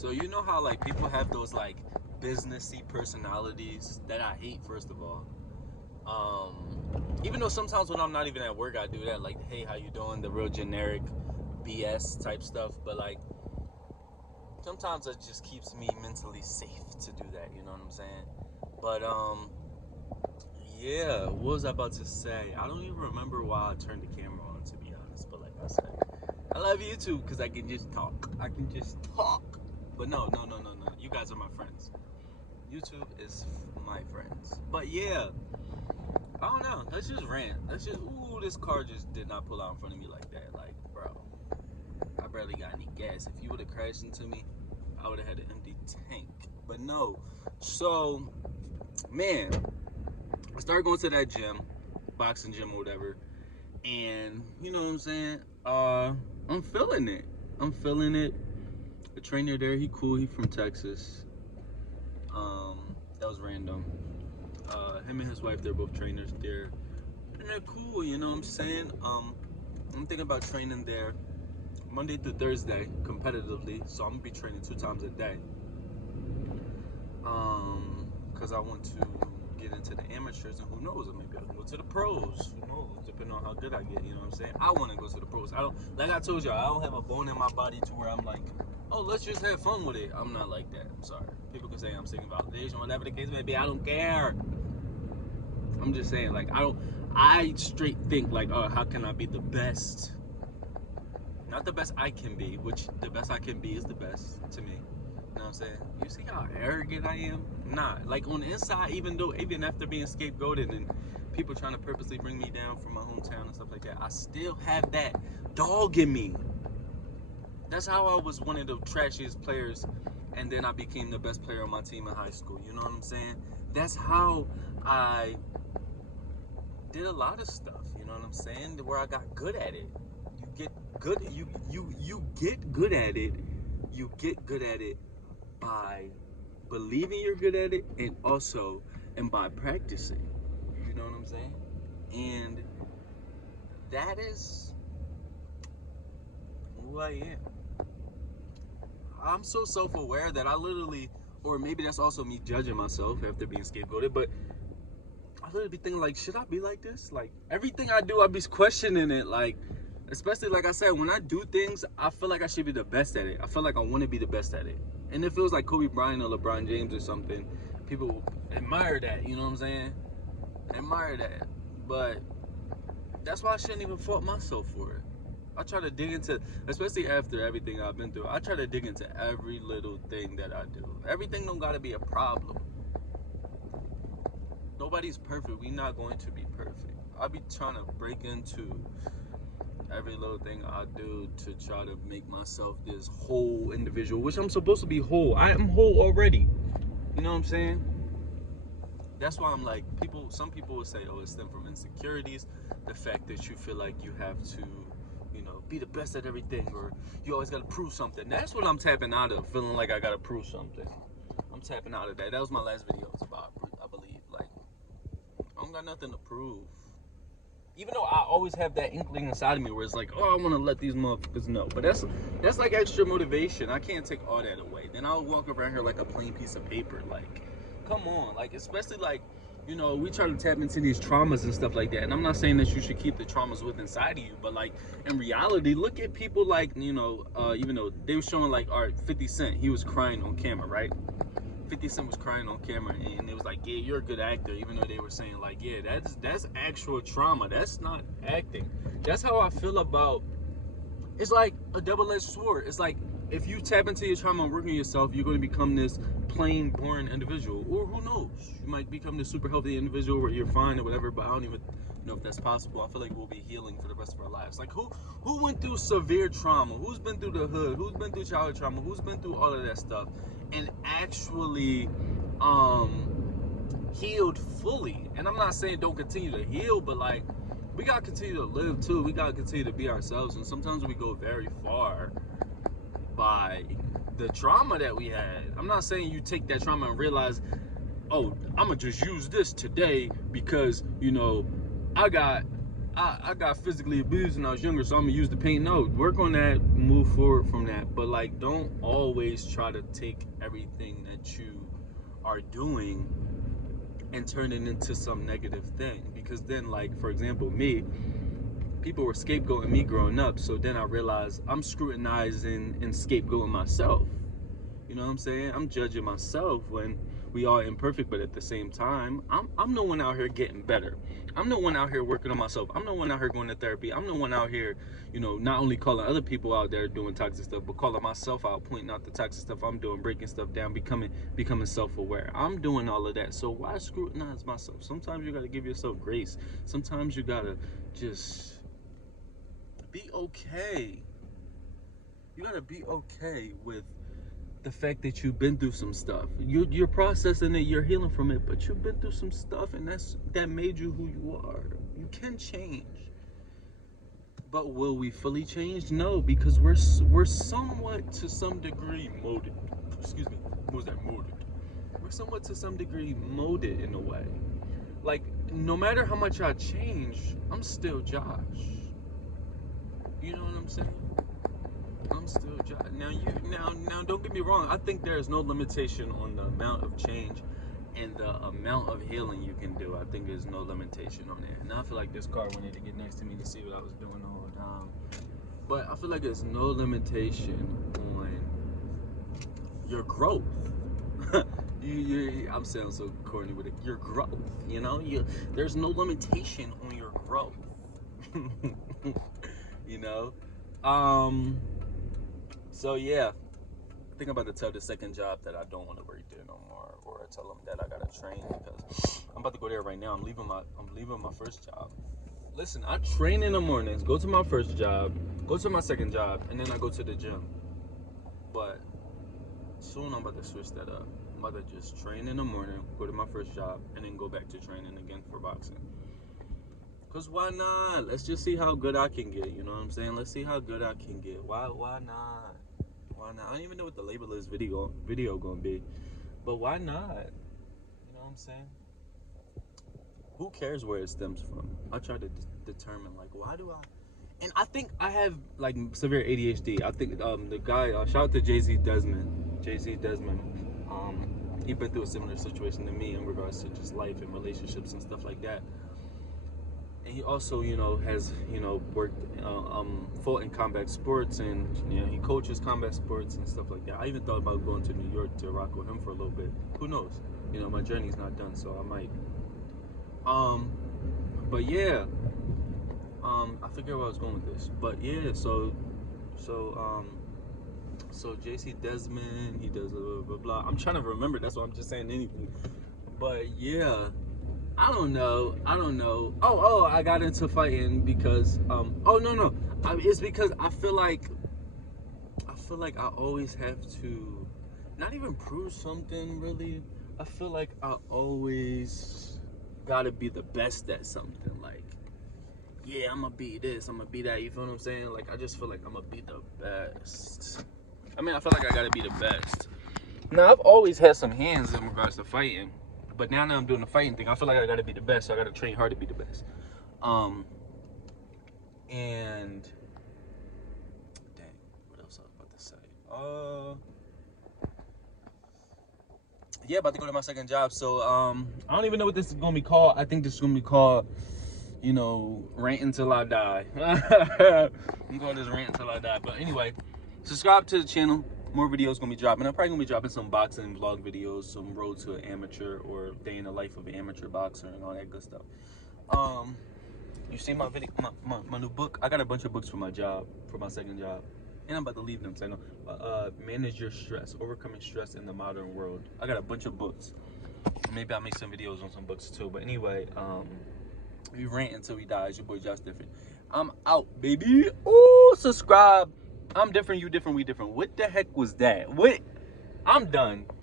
So you know how like people have those like businessy personalities that I hate. First of all, even though sometimes when I'm not even at work, I do that. Like, hey, how you doing? The real generic BS type stuff. But like sometimes it just keeps me mentally safe to do that. You know what I'm saying? But yeah. What was I about to say? I don't even remember why I turned the camera on. To be honest, but like I said, I love YouTube because I can just talk. I can just talk. But no, no, no, no, no. You guys are my friends. YouTube is my friends. But yeah, I don't know. Let's just rant. Let's just. Ooh, this car just did not pull out in front of me like that. Like, bro, I barely got any gas. If you would have crashed into me, I would have had an empty tank. But no. So, man, I started going to that gym, boxing gym or whatever, and you know what I'm saying. I'm feeling it. I'm feeling it. The trainer there, he cool. He from Texas. That was random. Him and his wife, they're both trainers there, and they're cool. You know what I'm saying? I'm thinking about training there Monday through Thursday competitively, so I'm gonna be training 2 times a day. Because I want to get into the amateurs, and who knows, maybe I can go to the pros. Who knows? Depending on how good I get, you know what I'm saying? I want to go to the pros. I don't, like I told y'all, I don't have a bone in my body to where I'm like, oh, let's just have fun with it. I'm not like that. I'm sorry. People can say I'm seeking validation, whatever the case may be. I don't care. I'm just saying, like, I straight think, like, oh, how can I be the best? Not the best I can be, which the best I can be is the best to me. You know what I'm saying? You see how arrogant I am? Nah. Like, on the inside, even after being scapegoated and people trying to purposely bring me down from my hometown and stuff like that, I still have that dog in me. That's how I was one of the trashiest players, and then I became the best player on my team in high school. You know what I'm saying? That's how I did a lot of stuff. You know what I'm saying? Where I got good at it. You get good. You get good at it. You get good at it by believing you're good at it, and by practicing. You know what I'm saying? And that is who I am. I'm so self-aware that I literally, or maybe that's also me judging myself after being scapegoated, but I literally be thinking, like, should I be like this? Like, everything I do, I be questioning it. Like, especially, like I said, when I do things, I feel like I should be the best at it. I feel like I want to be the best at it. And it feels like Kobe Bryant or LeBron James or something. People admire that, you know what I'm saying? Admire that. But that's why I shouldn't even fault myself for it. I try to dig into, especially after everything I've been through, I try to dig into every little thing that I do. Everything don't gotta be a problem. Nobody's perfect. We're not going to be perfect. I be trying to break into every little thing I do to try to make myself this whole individual, which I'm supposed to be whole. I am whole already. You know what I'm saying? That's why I'm like, some people will say, oh, it stems from insecurities, the fact that you feel like you have to, be the best at everything, or you always gotta prove something. That's what I'm tapping out of, feeling like I gotta prove something. I'm tapping out of that. That was my last video. It's about, I believe, like, I don't got nothing to prove. Even though I always have that inkling inside of me where it's like, oh, I want to let these motherfuckers know. But that's like extra motivation. I can't take all that away. Then I'll walk around here like a plain piece of paper. Like, come on. Like, especially like, we try to tap into these traumas and stuff like that. And I'm not saying that you should keep the traumas within inside of you. But like, in reality, look at people like, even though they were showing like, all right, 50 Cent, he was crying on camera, right? 50 Cent was crying on camera, and it was like, yeah, you're a good actor, even though they were saying like, yeah, that's actual trauma. That's not acting. That's how I feel about. It's like a double-edged sword. It's like if you tap into your trauma and work on yourself, you're going to become this plain, boring individual, or who knows, you might become this super healthy individual where you're fine or whatever. But I don't even know if that's possible. I feel like we'll be healing for the rest of our lives. Like who went through severe trauma? Who's been through the hood? Who's been through childhood trauma? Who's been through all of that stuff and actually healed fully? And I'm not saying don't continue to heal, but like we gotta continue to live too. We gotta continue to be ourselves, and sometimes we go very far by the trauma that we had. I'm not saying you take that trauma and realize, oh, I'm gonna just use this today because I got I got physically abused when I was younger, so I'm gonna use the pain. No, work on that, move forward from that. But like, don't always try to take everything that you are doing and turn it into some negative thing. Because then, like, for example, me, people were scapegoating me growing up. So then I realized I'm scrutinizing and scapegoating myself. You know what I'm saying? I'm judging myself when we are imperfect, but at the same time, I'm the one out here getting better. I'm the one out here working on myself. I'm the one out here going to therapy. I'm the one out here, not only calling other people out there doing toxic stuff, but calling myself out, pointing out the toxic stuff I'm doing, breaking stuff down, becoming self-aware. I'm doing all of that. So why scrutinize myself? Sometimes you gotta give yourself grace. Sometimes you gotta just be okay. You gotta be okay with the fact that you've been through some stuff. You're processing it, you're healing from it, but you've been through some stuff, and that made you who you are. You can change, but will we fully change? No, because we're somewhat to some degree molded. Excuse me, what was that, molded? We're somewhat to some degree molded in a way. Like, no matter how much I change, I'm still Josh. You know what I'm saying? I'm still now. Don't get me wrong. I think there is no limitation on the amount of change and the amount of healing you can do. I think there's no limitation on that. And I feel like this car wanted to get next to me to see what I was doing all the time. But I feel like there's no limitation on your growth. I'm sounding so corny with it. Your growth. There's no limitation on your growth. you know. So yeah, I think I'm about to tell the second job that I don't want to work there no more, or tell them that I gotta train, because I'm about to go there right now. I'm leaving my first job. Listen, I train in the mornings, go to my first job, go to my second job, and then I go to the gym. But soon I'm about to switch that up. I'm about to just train in the morning, go to my first job, and then go back to training again for boxing. Cause why not? Let's just see how good I can get. You know what I'm saying? Let's see how good I can get. Why not? Why not? I don't even know what the label is video gonna be, but why not? You know what I'm saying? Who cares where it stems from? I try to determine, like, why do I? And I think I have like severe ADHD. I think the guy, shout out to Desmond. He been through a similar situation to me in regards to just life and relationships and stuff like that. And he also, has, worked, fought in combat sports, and he coaches combat sports and stuff like that. I even thought about going to New York to rock with him for a little bit. Who knows? My journey's not done, so I might. But yeah, I forget where I was going with this, but yeah, so JC Desmond, he does blah blah blah. I'm trying to remember. That's why I'm just saying anything. But yeah. I don't know. Oh, I got into fighting because no. It's because I feel like I always have to not even prove something really. I feel like I always gotta be the best at something. Like, yeah, I'm gonna be this, I'm gonna be that. You feel what I'm saying? Like, I just feel like I'm gonna be the best. I feel like I gotta be the best. Now, I've always had some hands in regards to fighting. But now that I'm doing the fighting thing, I feel like I gotta be the best, so I gotta train hard to be the best. And dang, what else I was about to say? Yeah, about to go to my second job. So I don't even know what this is gonna be called. I think this is gonna be called, rant until I die. I'm calling this rant until I die. But anyway, subscribe to the channel. More videos gonna be dropping. I'm probably gonna be dropping some boxing vlog videos, some road to an amateur, or day in the life of an amateur boxer, and all that good stuff. You see my video, my new book. I got a bunch of books for my job, for my second job, and I'm about to leave them. So I know, manage your stress, overcoming stress in the modern world. I got a bunch of books. Maybe I'll make some videos on some books too. But anyway, we rant until we die. It's your boy Joshdifferent. I'm out, baby. Ooh, subscribe. I'm different, you different, we different. What the heck was that? I'm done.